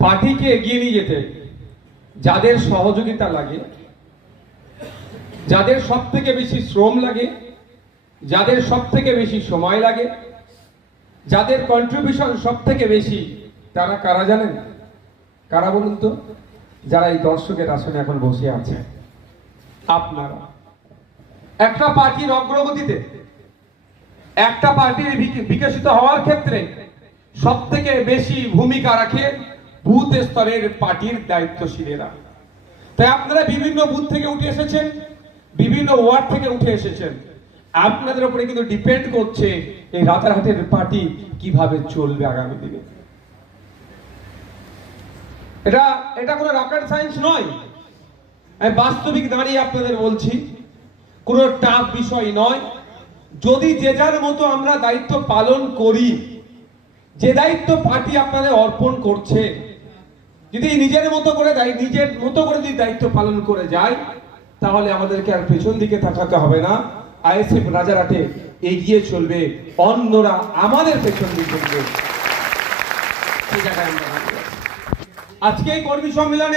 পার্টিকে এগিয়ে নিয়ে যেতে যাদের সহযোগিতা লাগে, যাদের সব থেকে বেশি শ্রম লাগে, যাদের সব থেকে বেশি সময় লাগে, যাদের কন্ট্রিবিউশন সব থেকে বেশি, তারা কারা জানেন? কারা বলুন তো? যারা এই দর্শকের আসনে এখন বসে আছে, আপনারা। একটা পার্টির অগ্রগতিতে, একটা পার্টির বিকশিত হওয়ার ক্ষেত্রে সব থেকে বেশি ভূমিকা রাখে বুথ স্তরের পার্টির দায়িত্বশীলেরা। তাই আপনারা বিভিন্ন বুথ থেকে উঠে এসেছেন, বিভিন্ন ওয়ার্ড থেকে উঠে এসেছেন। আপনাদের উপরে কিন্তু ডিপেন্ড করছে এই রাতারহাটের পার্টি কিভাবে চলবে আগামী দিনে। এটা কোনো রকেট সায়েন্স নয়। আমি বাস্তবিক দাঁড়িয়ে আপনাদের বলছি, কোনো টাফ বিষয় নয়। যদি যে যার মতো আমরা দায়িত্ব পালন করি, যে দায়িত্ব পার্টি আপনাদের অর্পণ করছে, যদি নিজের মতো করে যদি দায়িত্ব পালন করে যায়, তাহলে আমাদেরকে আর পেছন দিকে তাকাতে হবে না। আইএসএফ রাজারহাটে এগিয়ে চলবে, অন্যরা আমাদের পেছন দিকে চলবে। সেই জায়গায় আমরা আজকে এই কর্মী সম্মেলনে